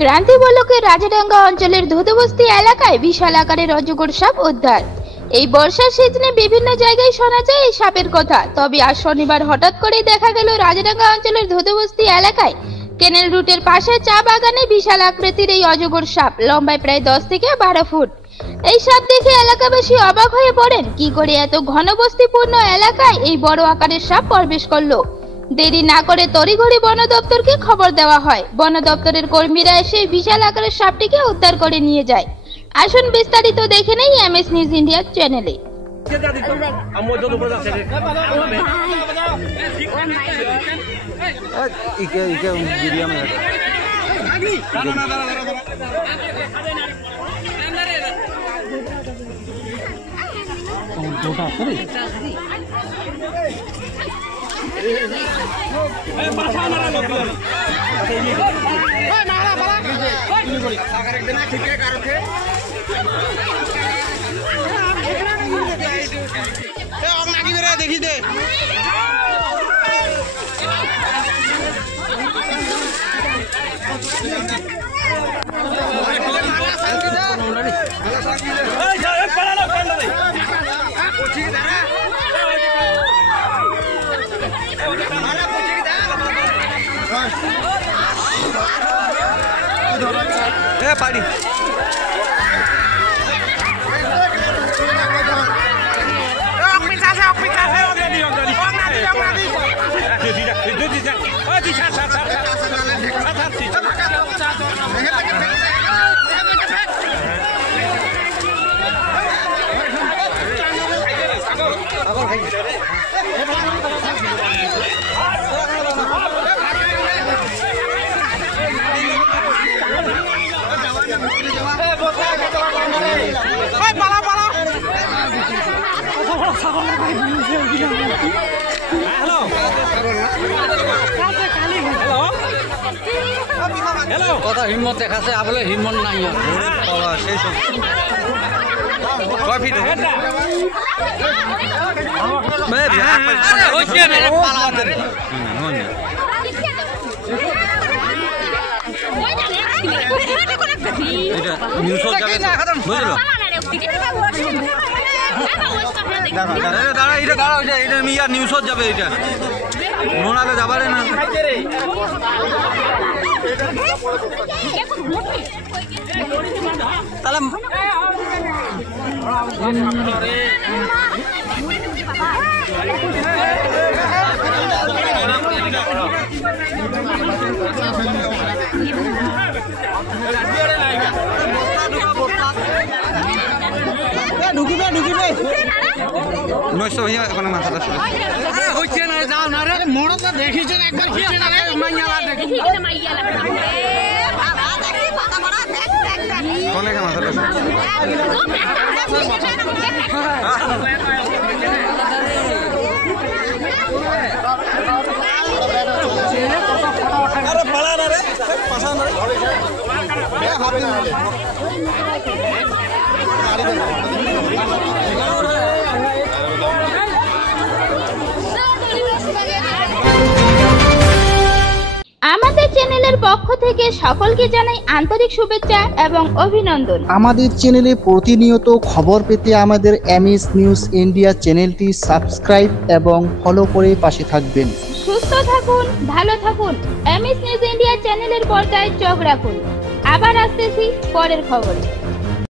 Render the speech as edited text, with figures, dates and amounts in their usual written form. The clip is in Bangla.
ক্রান্তি বলকের রাজাডাঙ্গা অঞ্চলের ধুধুবস্তি এলাকায় বিশাল আকারের অজগর সাপ উদ্ধার। এই বর্ষার সিজনে বিভিন্ন জায়গায় শোনা যায় এই সাপের কথা। তবে আজ শনিবার হঠাৎ করেই দেখা গেল রাজাডাঙ্গা অঞ্চলের ধুধুবস্তি এলাকায় কেনেল রুটের পাশে চা বাগানে বিশাল আকৃতির এই অজগর সাপ, লম্বায় প্রায় 10 থেকে 12 ফুট। এই সাপ দেখে এলাকাবাসী অবাক হয়ে পড়েন, কি করে এত ঘনবস্তিপূর্ণ এলাকায় এই বড় আকারের সাপ প্রবেশ করলো। দেরি না করে তড়িঘড়ি বন দপ্তরকে খবর দেওয়া হয়। বন দপ্তরের কর্মীরা এসে বিশাল আকারের সাপটিকে উদ্ধার করে নিয়ে যায়। আসুন বিস্তারিত দেখে নেই এমএস নিউজ ইন্ডিয়া চ্যানেলে। দেখি দে পারি কথা হিম্মত দেখাছে আবলে হিম্মত নাই সেই সব কফি নিউজত যাবে এটা নোনালে যাবারে না তাহলে নয়শো ভাইয়া এখন মাথাটা হচ্ছে না যাও না রে মোড় তো দেখিছেন একবার মাইয়া দেখি অনেক মাথাটা আমাদের চ্যানেলের পক্ষ থেকে সকলকে জানাই আন্তরিক শুভেচ্ছা এবং অভিনন্দন। আমাদের চ্যানেলে প্রতিনিয়ত খবর পেতে আমাদের এমএস নিউজ ইন্ডিয়া চ্যানেলটি সাবস্ক্রাইব এবং ফলো করে পাশে থাকবেন। সুস্থ থাকুন, ভালো থাকুন। এমএস নিউজ ইন্ডিয়া চ্যানেলের পর্দায় চোখ রাখুন। আবার আসতেছি পরের খবরে।